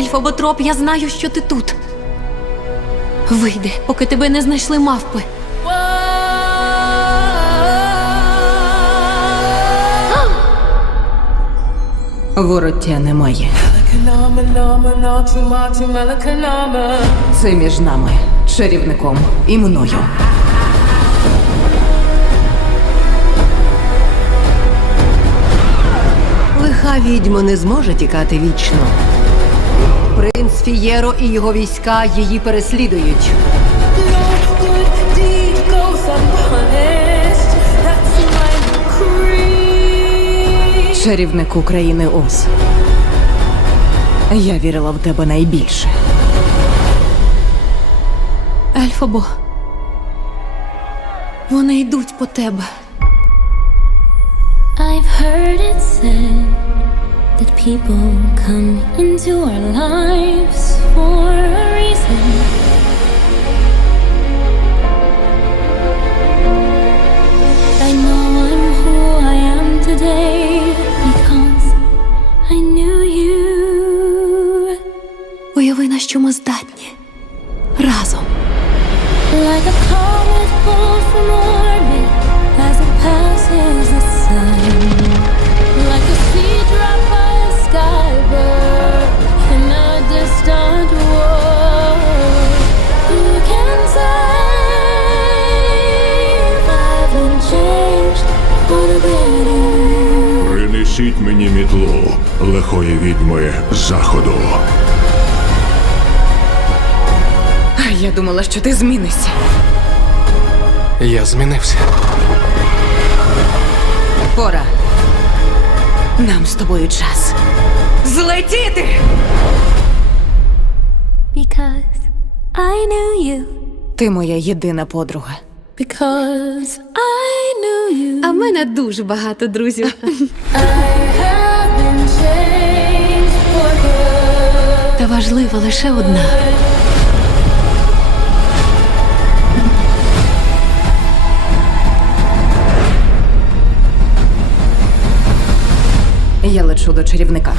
Ельфоботроп, я знаю, що ти тут. Вийди, поки тебе не знайшли мавпи. Вороття немає. Це між нами, чарівником і мною. Лиха відьма не зможе тікати вічно. Принц Фієро і його війська її переслідують. Чарівник України Ос. Я вірила в тебе найбільше. Ельфобо. Вони йдуть по тебе. I've heard it said that people come into our lives for a reason. I know I'm who I am today because I knew you. Уяви, на що ми здатні. Разом. Like a comet pulled from orbit as it passes the sun. Несіть мені мітлу лихої відьми заходу. А я думала, що ти змінишся. Я змінився. Пора. Нам з тобою час. Злетіти. Because I knew you. Ти моя єдина подруга. Because I а в мене дуже багато друзів. Та важлива лише одна. Я лечу до чарівника.